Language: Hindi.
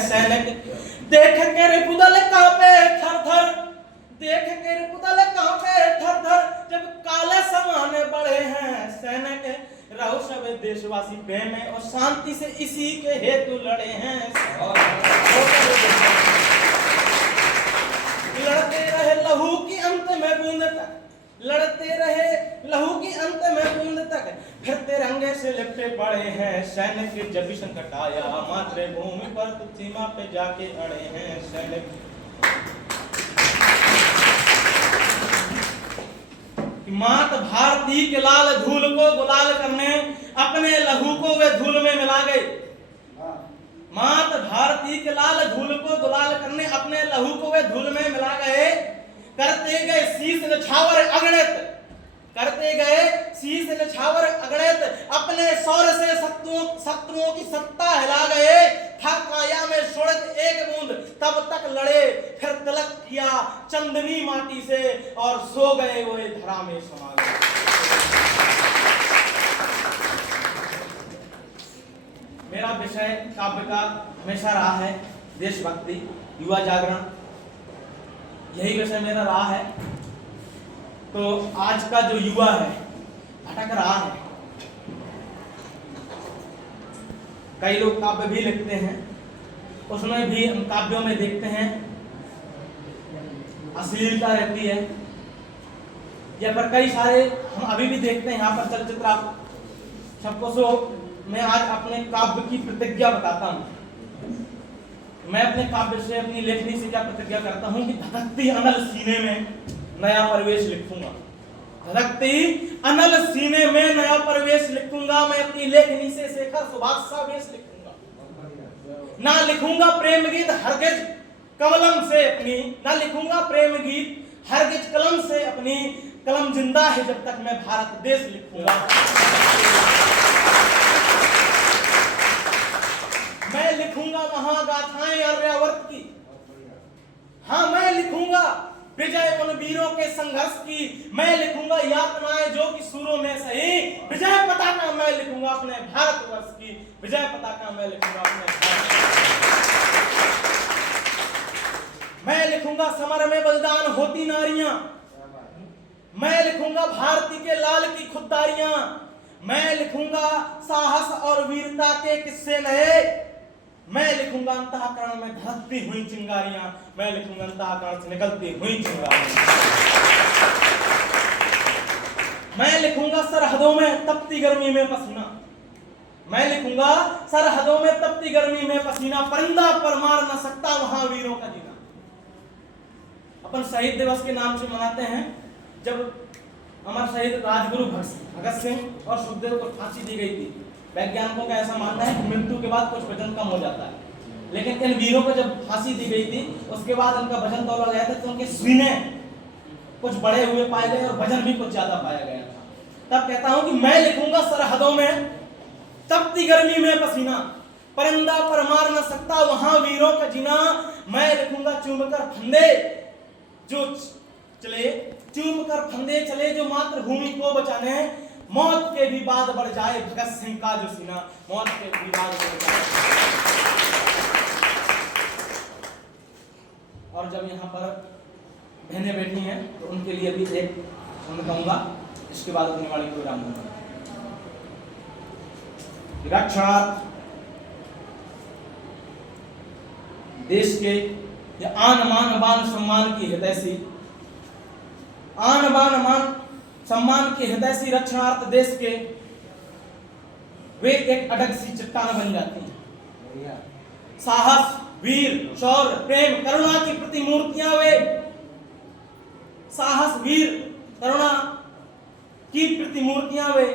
सैनिक देख के रिपुदल कांपे थर थर, देख के रिपुदल कांपे थर थर, जब काले समाने बड़े हैं सैनिक, रहो सब देशवासी प्रेम में और शांति से इसी के हेतु लड़े हैं। लड़ते रहे लहू की अंत में बूंद तक, लड़ते रहे लहू की अंत में बूंद तक, फिर तिरंगे से लिपटे पड़े हैं सैनिक, जब संकट आया मातृभूमि पर तो सीमा पे जाके अड़े हैं सैनिक। मात भारती के लाल धूल को गुलाल करने अपने लहू को वे धूल में मिला गए। मात भारती के लाल धूल को गुलाल करने अपने लहू को वे धूल में मिला गए। करते गए शीश निछावर अगणित, करते गए शीश निछावर अगणित, अपने शौर्य से शत्रुओं की सत्ता हिला गए। था काया में शोणित एक बूंद तब तक लड़े, फिर तिलक किया चंदनी माटी से और सो गए वो धरा में समा गए। मेरा विषय काव्य का हमेशा रहा है देशभक्ति, युवा जागरण, यही विषय मेरा रहा है। तो आज का जो युवा है भटक रहा है, कई लोग काव्य भी लिखते हैं, उसमें भी हम काव्यों में देखते हैं अश्लीलता रहती है, या पर कई सारे हम अभी भी देखते हैं यहाँ पर चलचित्र। आप सबको सो मैं आज अपने काव्य की प्रतिज्ञा बताता हूँ। मैं अपने काव्य से, अपनी लेखनी से क्या प्रतिज्ञा करता हूँ कि धधकती अनल सीने में नया परिवेश लिखूंगा। धधकती अनल सीने में नया परिवेश लिखूंगा। मैं अपनी लेखनी से शेखर सुभाष सा वेश लिखूंगा। ना लिखूंगा प्रेम गीत हरगिज कलम से अपनी, ना लिखूंगा प्रेम गीत हरगिज कलम से अपनी, कलम जिंदा है जब तक मैं भारत देश लिखूंगा। मैं लिखूंगा महागाथाएं आर्यावर्त की, हाँ मैं लिखूंगा विजय उन वीरों के संघर्ष की। मैं लिखूंगा यातनाएं जो कि सूरों में सही, विजय पताका मैं लिखूंगा अपने भारतवर्ष की, विजय पताका मैं लिखूंगा अपने भारत। मैं लिखूंगा समर में बलिदान होती नारियां, मैं लिखूंगा भारती के लाल की खुददारियां, मैं लिखूंगा साहस और वीरता के किस्से नए, मैं लिखूंगा अंतःकरण में धधकती हुई चिंगारियां, मैं लिखूंगा अंतःकरण से निकलती हुई चिंगारियां। मैं लिखूंगा सरहदों में तपती गर्मी में पसीना, मैं लिखूंगा सरहदों में तपती गर्मी में पसीना, परिंदा पर मार न सकता वहां वीरों का जीना। अपन शहीद दिवस के नाम से मनाते हैं। जब अमर शहीद राजगुरु भगत सिंह और सुखदेव को फांसी दी गई थी, वैज्ञानिकों का ऐसा मानना है कि मृत्यु के बाद कुछ वजन कम हो जाता है, लेकिन इन वीरों को जब फांसी दी गई थी उसके बाद उनका वजन तौला गया था तो उनके सीने कुछ बड़े हुए पाए गए और वजन भी कुछ ज्यादा पाया गया था। तब कहता हूं कि मैं लिखूंगा सरहदों में तपती गर्मी में पसीना, परिंदा पर मार न सकता वहां वीरों का जीना। मैं लिखूंगा चूमकर फंदे जो चले, चूमकर फंदे चले जो मातृभूमि को बचाने, मौत के भी बाद बढ़ जाए भगत सिंह का जो सीना, मौत के भी बाद बढ़ जाए। और जब यहाँ पर बहनें बैठी हैं तो उनके लिए भी एक मैं कहूंगा, इसके बाद अपनी वाणी को विराम दूंगा। रक्षार्थ देश के आन मान बान सम्मान की हितैषी, आन बान मान सम्मान के हृदय सी रक्षणार्थ देश के वे एक अडग सी चट्टान बन जाती है। साहस, वीर, शौर्य, प्रेम, करुणा की प्रतिमूर्तियां वे, साहस, वीर, करुणा की प्रतिमूर्तियां वे।